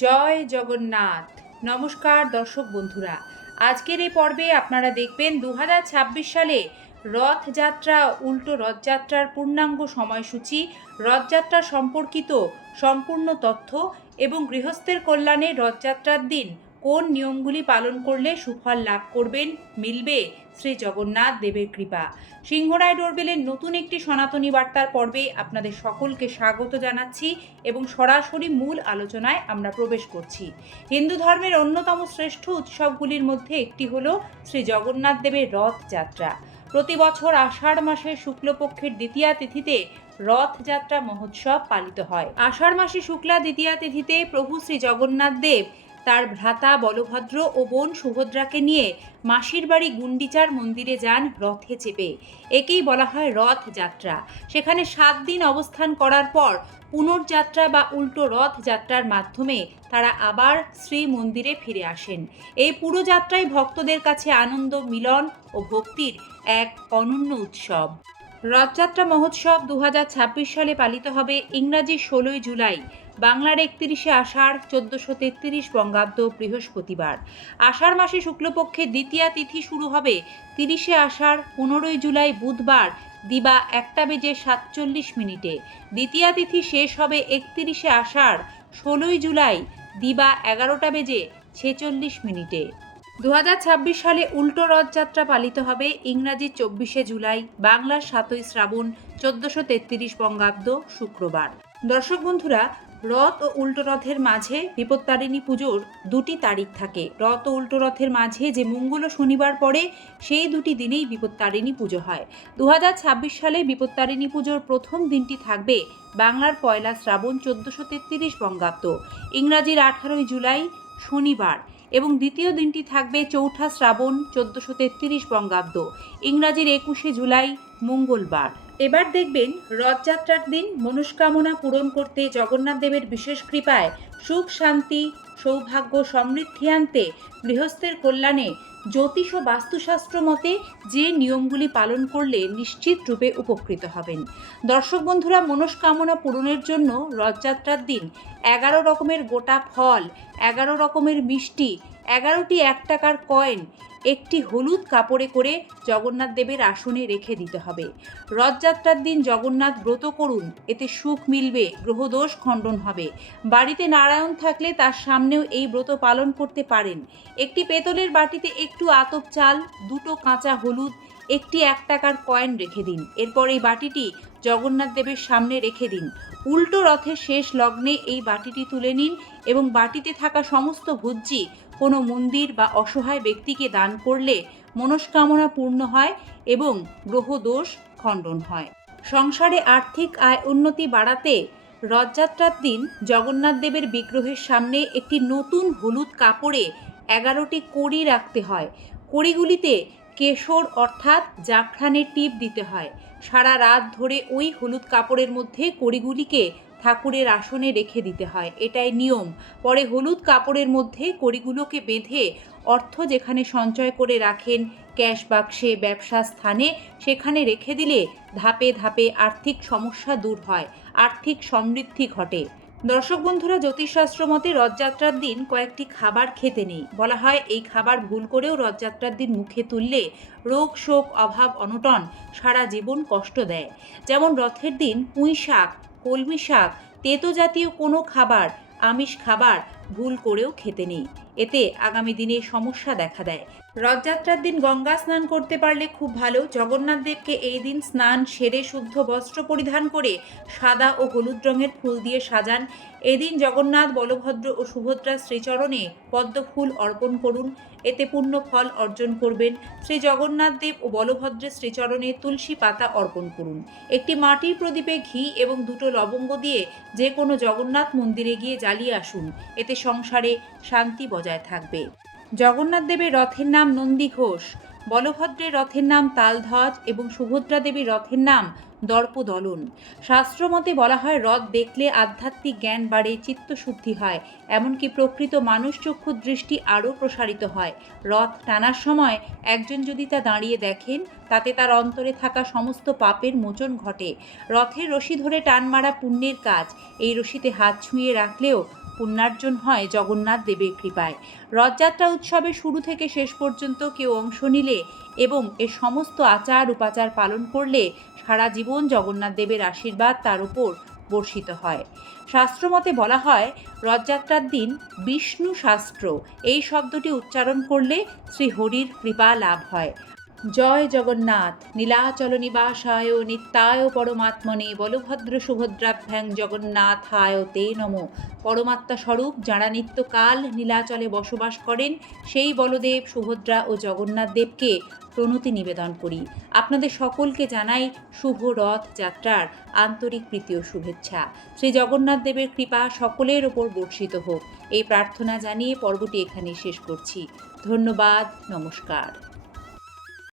জয় জগন্নাথ। নমস্কার দর্শক বন্ধুরা, আজকের এই পর্বে আপনারা দেখবেন 2026 সালে রথযাত্রা, উল্টো রথযাত্রার পূর্ণাঙ্গ সময়সূচি, রথযাত্রা সম্পর্কিত সম্পূর্ণ তথ্য এবং গৃহস্থের কল্যাণে রথযাত্রার দিন কোন নিয়মগুলি পালন করলে সুফল লাভ করবেন, মিলবে শ্রী জগন্নাথ দেবের কৃপা। সিংহরায় ডোরবেলের নতুন একটি সনাতনী বার্তার পর্বে আপনাদের সকলকে স্বাগত জানাচ্ছি এবং সরাসরি মূল আলোচনায় আমরা প্রবেশ করছি। হিন্দু ধর্মের অন্যতম শ্রেষ্ঠ উৎসবগুলির মধ্যে একটি হল শ্রী জগন্নাথ দেবের রথযাত্রা। প্রতি বছর আষাঢ় মাসের শুক্লপক্ষের দ্বিতীয়া তিথিতে রথযাত্রা মহোৎসব পালিত হয়। আষাঢ় মাসে শুক্লা দ্বিতীয়া তিথিতে প্রভু শ্রী জগন্নাথ দেব তার ভ্রাতা বলভদ্র ও বোন সুভদ্রাকে নিয়ে মাসির বাড়ি গুন্ডিচার মন্দিরে যান রথে চেপে। একেই বলা হয় রথযাত্রা। সেখানে 7 দিন অবস্থান করার পর পুনর্যাত্রা বা উল্টো রথযাত্রার মাধ্যমে তারা আবার শ্রী মন্দিরে ফিরে আসেন। এই পুরো যাত্রায় ভক্তদের কাছে আনন্দ, মিলন ও ভক্তির এক অনন্য উৎসব। রথযাত্রা মহোৎসব 2026 সালে পালিত হবে ইংরাজি 16 জুলাই, বাংলার 31শে আষাঢ় 1433 বঙ্গাব্দ বৃহস্পতিবার। আষাঢ় মাসে শুক্লপক্ষে দ্বিতীয়া তিথি শুরু হবে 30শে আষাঢ় 15ই জুলাই বুধবার দিবা 1:47 দ্বিতীয়া তিথি শেষ হবে 31শে আষাঢ় 16ই জুলাই দিবা 11:46 2026 সালে উল্টো রথযাত্রা পালিত হবে ইংরাজি 24শে জুলাই, বাংলার 7ই শ্রাবণ 1433 বঙ্গাব্দ শুক্রবার। দর্শক বন্ধুরা, রথ ও উল্টো রথের মাঝে বিপত্তারিণী পুজোর 2টি তারিখ থাকে। রথ ও উল্টো রথের মাঝে যে মঙ্গল ও শনিবার পড়ে সেই 2টি দিনেই বিপত্তারিণী পুজো হয়। 2026 সালে বিপত্তারিণী পুজোর প্রথম দিনটি থাকবে বাংলার 1 শ্রাবণ 1433 বঙ্গাব্দ, ইংরাজির 18ই জুলাই শনিবার, এবং দ্বিতীয় দিনটি থাকবে 4 শ্রাবণ 1433 বঙ্গাব্দ, ইংরাজির 21শে জুলাই মঙ্গলবার। এবার দেখবেন রথযাত্রার দিন মনস্কামনা পূরণ করতে জগন্নাথ দেবের বিশেষ কৃপায় সুখ, শান্তি, সৌভাগ্য, সমৃদ্ধি আনতে গৃহস্থের কল্যাণে জ্যোতিষ ও বাস্তুশাস্ত্র মতে যে নিয়মগুলি পালন করলে নিশ্চিত রূপে উপকৃত হবেন। দর্শক বন্ধুরা, মনস্কামনা পূরণের জন্য রথযাত্রার দিন 11 রকমের গোটা ফল, 11 রকমের মিষ্টি, 11টি 1 টাকার কয়েন একটি হলুদ কাপড়ে করে জগন্নাথ দেবের আসনে রেখে দিতে হবে। রথযাত্রার দিন জগন্নাথ ব্রত করুন, এতে সুখ মিলবে, গ্রহদোষ খণ্ডন হবে। বাড়িতে নারায়ণ থাকলে তার সামনেও এই ব্রত পালন করতে পারেন। একটি পেতলের বাটিতে একটু আতপ চাল, 2টো কাঁচা হলুদ, একটি 1 টাকার কয়েন রেখে দিন। এরপর এই বাটিটি জগন্নাথ দেবের সামনে রেখে দিন। উল্টো রথের শেষ লগ্নে এই বাটিটি তুলে নিন এবং বাটিতে থাকা সমস্ত ভোজ্যি কোনো মন্দির বা অসহায় ব্যক্তিকে দান করলে মনস্কামনা পূর্ণ হয় এবং গ্রহদোষ খণ্ডন হয়। সংসারে আর্থিক আয় উন্নতি বাড়াতে রথযাত্রার দিন জগন্নাথ দেবের বিগ্রহের সামনে একটি নতুন হলুদ কাপড়ে 11টি কড়ি রাখতে হয়। কড়িগুলিতে কেশর অর্থাৎ জাফরানের টিপ দিতে হয়। সারা রাত ধরে ওই হলুদ কাপড়ের মধ্যে কড়িগুলিকে ঠাকুরের আসনে রেখে দিতে হয়, এটাই নিয়ম। পরে হলুদ কাপড়ের মধ্যে কড়িগুলোকে বেঁধে অর্থ যেখানে সঞ্চয় করে রাখেন, ক্যাশ বাক্সে, ব্যবসা স্থানে, সেখানে রেখে দিলে ধাপে ধাপে আর্থিক সমস্যা দূর হয়, আর্থিক সমৃদ্ধি ঘটে। দর্শক বন্ধুরা, জ্যোতিষশাস্ত্র মতে রথযাত্রার দিন কয়েকটি খাবার খেতে নেই। বলা হয় এই খাবার ভুল করেও রথযাত্রার দিন মুখে তুললে রোগ, শোক, অভাব, অনটন সারা জীবন কষ্ট দেয়। যেমন রথের দিন পুঁই শাক, কলমি শাক, তেতো জাতীয় কোনো খাবার, আমিষ খাবার ভুল করেও খেতে নেই। এতে আগামী দিনে সমস্যা দেখা দেয়। রথযাত্রার দিন গঙ্গা স্নান করতে পারলে খুব ভালো। জগন্নাথ দেবকে এই দিন স্নান সেরে শুদ্ধ বস্ত্র পরিধান করে সাদা ও হলুদ রঙের ফুল দিয়ে সাজান। এদিন জগন্নাথ, বলভদ্র ও সুভদ্রার শ্রীচরণে পদ্ম ফুল অর্পণ করুন, এতে পূর্ণ ফল অর্জন করবেন। শ্রী জগন্নাথ দেব ও বলভদ্রের শ্রীচরণে তুলসী পাতা অর্পণ করুন। একটি মাটির প্রদীপে ঘি এবং 2টো লবঙ্গ দিয়ে যে কোনো জগন্নাথ মন্দিরে গিয়ে জ্বালিয়ে আসুন, এতে সংসারে শান্তি বজায় থাকবে। জগন্নাথ দেবের রথের নাম নন্দীঘোষ, বলভদ্রের রথের নাম তালধ্বজ এবং সুভদ্রা দেবীর রথের নাম দর্পদলন। শাস্ত্রমতে বলা হয় রথ দেখলে আধ্যাত্মিক জ্ঞান বাড়ে, চিত্তশুদ্ধি হয়, এমনকি প্রকৃত মানুষচক্ষু দৃষ্টি আরও প্রসারিত হয়। রথ টানার সময় একজন যদি তা দাঁড়িয়ে দেখেন, তাতে তার অন্তরে থাকা সমস্ত পাপের মোচন ঘটে। রথের রশি ধরে টান মারা পুণ্যের কাজ। এই রশিতে হাত ছুঁয়ে রাখলেও পুণ্যার্জন হয় জগন্নাথ দেবের কৃপায়। রথযাত্রা উৎসবে শুরু থেকে শেষ পর্যন্ত কেউ অংশ নিলে এবং এর সমস্ত আচার উপাচার পালন করলে সারা জীবন জগন্নাথ দেবের আশীর্বাদ তার উপর বর্ষিত হয়। শাস্ত্রমতে বলা হয়, রথযাত্রার দিন বিষ্ণু শাস্ত্র এই শব্দটি উচ্চারণ করলে শ্রীহরির কৃপা লাভ হয়। জয় জগন্নাথ, নীলাচল নিবাসায় নিত্যায় পরমাত্মনে বলভদ্র সুভদ্রাভ্যাং জগন্নাথায় তে নমঃ। পরমাত্মা স্বরূপ যাঁরা নিত্যকাল নীলাচলে বসবাস করেন সেই বলদেব, সুভদ্রা ও জগন্নাথ দেবকে প্রণতি নিবেদন করি। আপনাদের সকলকে জানাই শুভ রথ যাত্রার আন্তরিক প্রীতি ও শুভেচ্ছা। শ্রী জগন্নাথ দেবের কৃপা সকলের ওপর বর্ষিত হোক, এই প্রার্থনা জানিয়ে পর্বটি এখানে শেষ করছি। ধন্যবাদ, নমস্কার।